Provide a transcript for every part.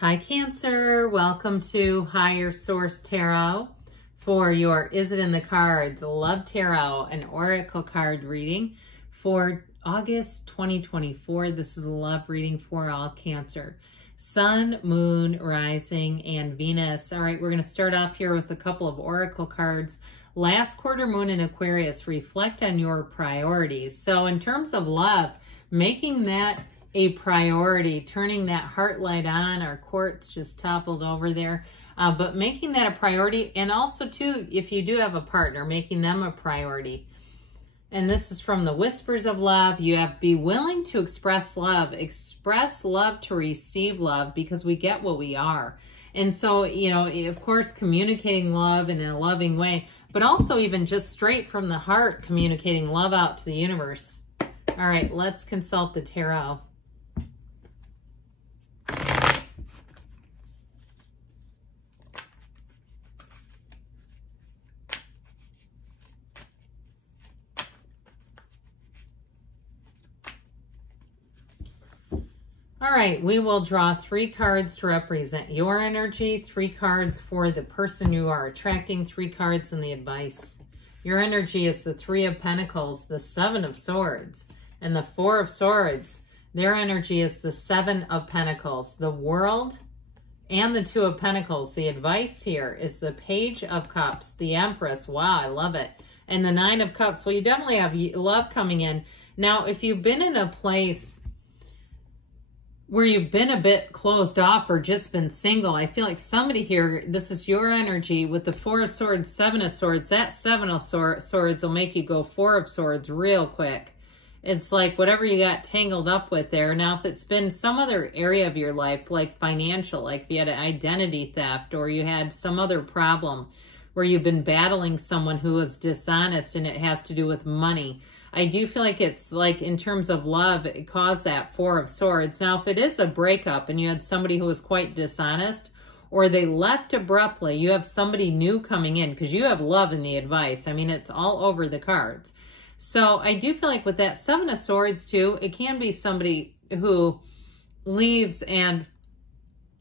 Hi Cancer, welcome to Higher Source Tarot for your Is It in the Cards Love Tarot, an oracle card reading for August 2024. This is a love reading for all Cancer. Sun, Moon, Rising, and Venus. All right, we're going to start off here with a couple of oracle cards. Last quarter moon in Aquarius, reflect on your priorities. So in terms of love, making that a priority, turning that heart light on. Our quartz just toppled over there, but making that a priority, and also too, if you do have a partner, making them a priority. And this is from the Whispers of Love. You have be willing to express love to receive love, because we get what we are. And so, you know, of course, communicating love in a loving way, but also even just straight from the heart, communicating love out to the universe. All right, let's consult the tarot. All right, we will draw 3 cards to represent your energy, 3 cards for the person you are attracting, 3 cards in the advice. Your energy is the 3 of Pentacles, the 7 of Swords, and the 4 of Swords. Their energy is the 7 of Pentacles, the World, and the 2 of Pentacles. The advice here is the Page of Cups, the Empress. Wow, I love it. And the 9 of Cups. Well, you definitely have love coming in. Now, if you've been in a place where you've been a bit closed off or just been single, I feel like somebody here, this is your energy with the 4 of Swords, 7 of Swords. That 7 of Swords will make you go 4 of Swords real quick. It's like whatever you got tangled up with there. Now, if it's been some other area of your life, like financial, like if you had an identity theft or you had some other problem where you've been battling someone who was dishonest and it has to do with money, I do feel like it's like in terms of love, it caused that 4 of Swords. Now, if it is a breakup and you had somebody who was quite dishonest or they left abruptly, you have somebody new coming in because you have love in the advice. I mean, it's all over the cards. So I do feel like with that 7 of Swords too, it can be somebody who leaves and,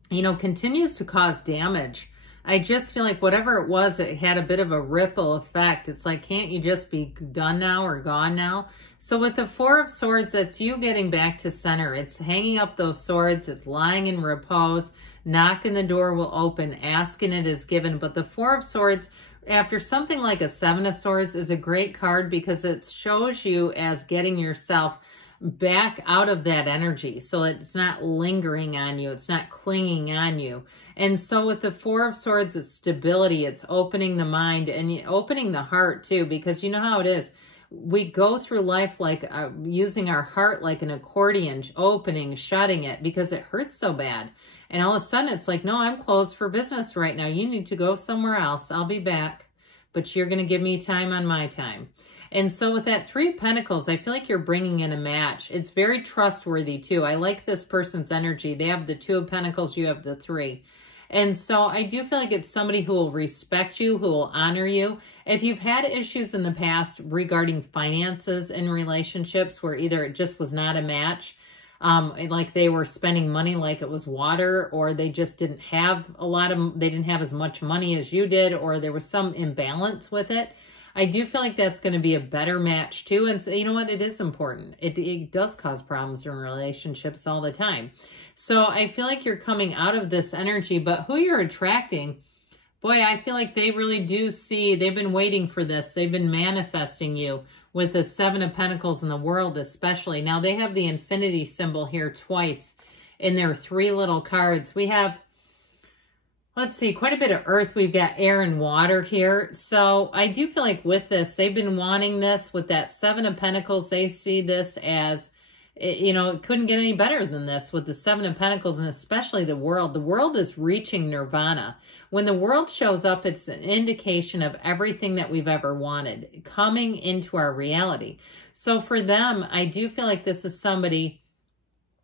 you know, continues to cause damage. I just feel like whatever it was, it had a bit of a ripple effect. It's like, can't you just be done now or gone now? So with the 4 of Swords, that's you getting back to center. It's hanging up those swords. It's lying in repose. Knocking the door will open. Asking it is given. But the 4 of Swords, after something like a 7 of Swords, is a great card because it shows you as getting yourself back out of that energy, so it's not lingering on you, it's not clinging on you. And so with the 4 of Swords, it's stability, it's opening the mind and opening the heart too, because you know how it is, we go through life like using our heart like an accordion, opening, shutting it because it hurts so bad, and all of a sudden it's like, no, I'm closed for business right now, you need to go somewhere else, I'll be back, but you're going to give me time on my time. And so with that 3 of Pentacles, I feel like you're bringing in a match. It's very trustworthy too. I like this person's energy. They have the 2 of Pentacles, you have the 3. And so I do feel like it's somebody who will respect you, who will honor you. If you've had issues in the past regarding finances and relationships where either it just was not a match, like they were spending money like it was water, or they just didn't have they didn't have as much money as you did, or there was some imbalance with it, I do feel like that's going to be a better match too. And so, you know what? It is important. It does cause problems in relationships all the time. So I feel like you're coming out of this energy, but who you're attracting, boy, I feel like they really do see, they've been waiting for this. They've been manifesting you with the 7 of Pentacles in the World especially. Now they have the infinity symbol here twice in their 3 little cards. We have, let's see, quite a bit of earth. We've got air and water here. So I do feel like with this, they've been wanting this with that 7 of Pentacles. They see this as, you know, it couldn't get any better than this with the 7 of Pentacles, and especially the World. The World is reaching nirvana. When the World shows up, it's an indication of everything that we've ever wanted coming into our reality. So for them, I do feel like this is somebody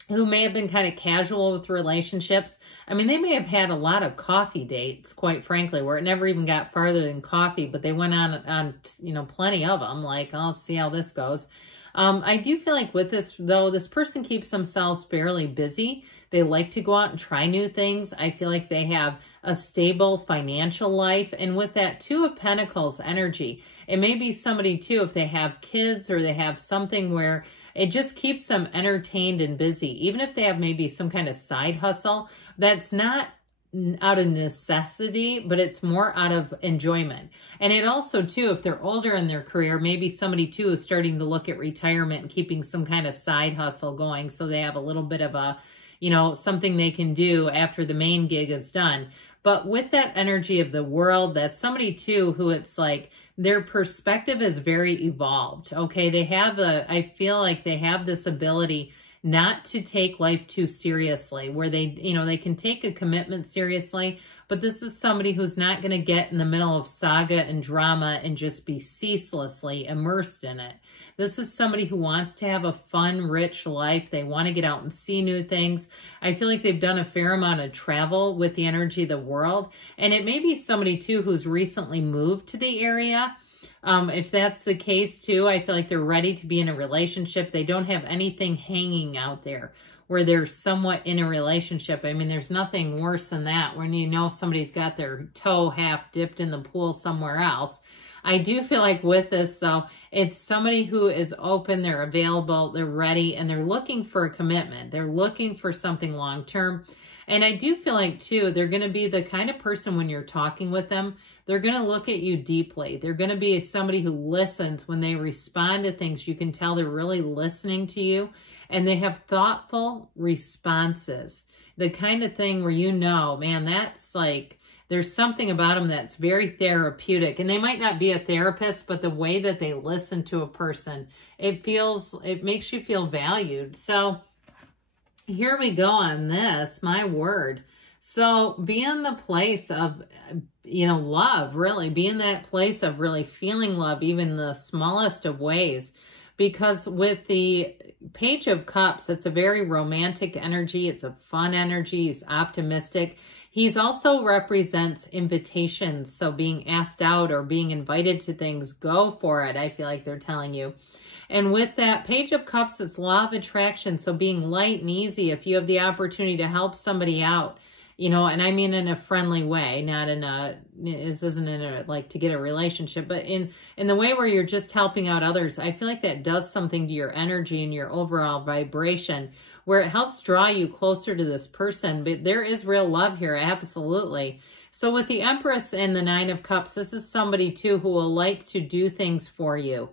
who may have been kind of casual with relationships. I mean, they may have had a lot of coffee dates, quite frankly, where it never even got farther than coffee, but they went on, you know, plenty of them, like, I'll see how this goes. I do feel like with this, though, this person keeps themselves fairly busy. They like to go out and try new things. I feel like they have a stable financial life. And with that Two of Pentacles energy, it may be somebody too, if they have kids or they have something where it just keeps them entertained and busy. Even if they have maybe some kind of side hustle, that's not out of necessity, but it's more out of enjoyment. And it also too, if they're older in their career, maybe somebody too is starting to look at retirement and keeping some kind of side hustle going, so they have a little bit of a, you know, something they can do after the main gig is done. But with that energy of the world, that's somebody too who it's like their perspective is very evolved. Okay, they have I feel like they have this ability not to take life too seriously, where they, you know, they can take a commitment seriously, but this is somebody who's not going to get in the middle of saga and drama and just be ceaselessly immersed in it. This is somebody who wants to have a fun, rich life. They want to get out and see new things. I feel like they've done a fair amount of travel with the energy of the world. And it may be somebody too who's recently moved to the area. If that's the case too, I feel like they're ready to be in a relationship. They don't have anything hanging out there where they're somewhat in a relationship. I mean, there's nothing worse than that when you know somebody's got their toe half dipped in the pool somewhere else. I do feel like with this though, it's somebody who is open, they're available, they're ready, and they're looking for a commitment. They're looking for something long-term. And I do feel like too, they're going to be the kind of person when you're talking with them, they're going to look at you deeply. They're going to be somebody who listens when they respond to things. You can tell they're really listening to you, and they have thoughtful responses. The kind of thing where you know, man, that's like, there's something about them that's very therapeutic. And they might not be a therapist, but the way that they listen to a person, it makes you feel valued. So here we go on this, my word. So be in the place of, you know, love, really. Be in that place of really feeling love, even the smallest of ways. Because with the Page of Cups, it's a very romantic energy. It's a fun energy. He's optimistic. He's also represents invitations. So being asked out or being invited to things, go for it. I feel like they're telling you. And with that Page of Cups, it's law of attraction. So being light and easy, if you have the opportunity to help somebody out, you know, and I mean in a friendly way, not in a, this isn't in a, like to get a relationship, but in the way where you're just helping out others, I feel like that does something to your energy and your overall vibration, where it helps draw you closer to this person. But there is real love here, absolutely. So with the Empress and the Nine of Cups, this is somebody too who will like to do things for you.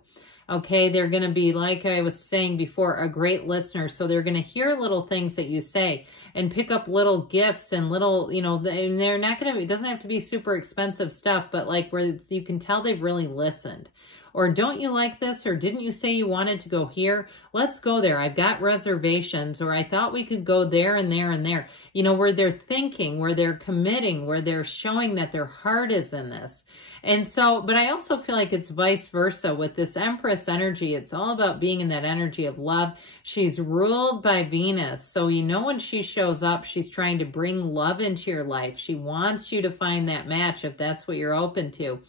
Okay, they're going to be, like I was saying before, a great listener. So they're going to hear little things that you say and pick up little gifts and little, you know, and they're not going to, it doesn't have to be super expensive stuff, but like where you can tell they've really listened. Or don't you like this? Or didn't you say you wanted to go here? Let's go there. I've got reservations. Or I thought we could go there and there and there. You know, where they're thinking, where they're committing, where they're showing that their heart is in this. And so, but I also feel like it's vice versa with this Empress energy. It's all about being in that energy of love. She's ruled by Venus. So, you know, when she shows up, she's trying to bring love into your life. She wants you to find that match if that's what you're open to.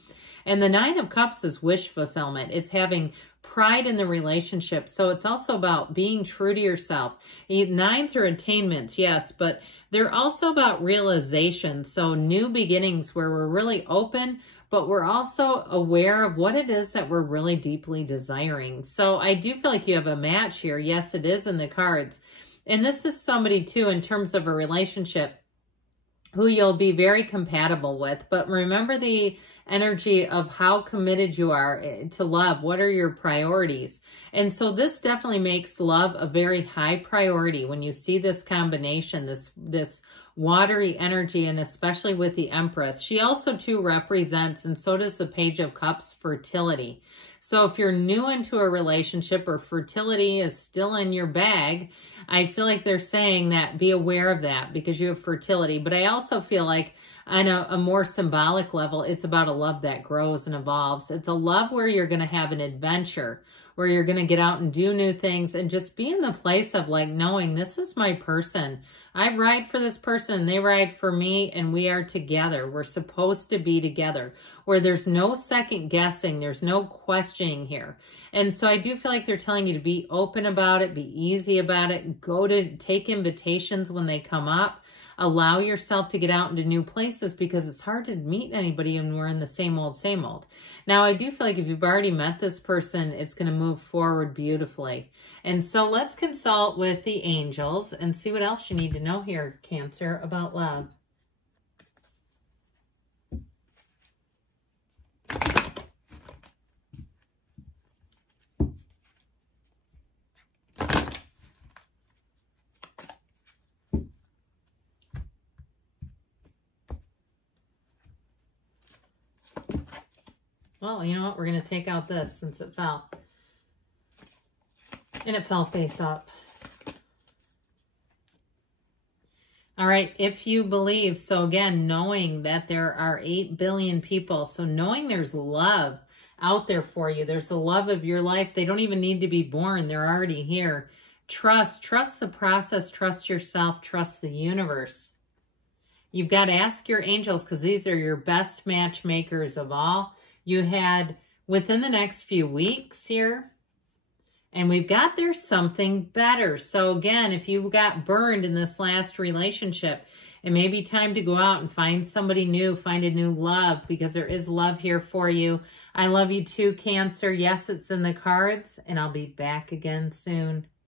And the Nine of Cups is wish fulfillment. It's having pride in the relationship. So it's also about being true to yourself. Nines are attainments, yes, but they're also about realization. So new beginnings where we're really open, but we're also aware of what it is that we're really deeply desiring. So I do feel like you have a match here. Yes, it is in the cards. And this is somebody too, in terms of a relationship, who you'll be very compatible with. But remember the energy of how committed you are to love. What are your priorities? And so this definitely makes love a very high priority when you see this combination, this watery energy, and especially with the Empress. She also too represents, and so does the Page of Cups, fertility. So if you're new into a relationship or fertility is still in your bag, I feel like they're saying that be aware of that because you have fertility. But I also feel like on a more symbolic level, it's about a love that grows and evolves. It's a love where you're going to have an adventure, where you're going to get out and do new things and just be in the place of like knowing this is my person. I ride for this person, they ride for me, and we are together. We're supposed to be together. where there's no second guessing, there's no questioning here. And so I do feel like they're telling you to be open about it, be easy about it, take invitations when they come up, allow yourself to get out into new places, because it's hard to meet anybody and we're in the same old, same old. Now, I do feel like if you've already met this person, it's going to move forward beautifully. And so let's consult with the angels and see what else you need to know here, Cancer, about love. Well, you know what? We're going to take out this since it fell. And it fell face up. All right, if you believe, so again, knowing that there are 8 billion people, so knowing there's love out there for you, there's the love of your life. They don't even need to be born. They're already here. Trust the process, trust yourself, trust the universe. You've got to ask your angels, because these are your best matchmakers of all. You had within the next few weeks here, and we've got there's something better. So again, if you got burned in this last relationship, it may be time to go out and find somebody new, find a new love, because there is love here for you. I love you too, Cancer. Yes, it's in the cards, and I'll be back again soon.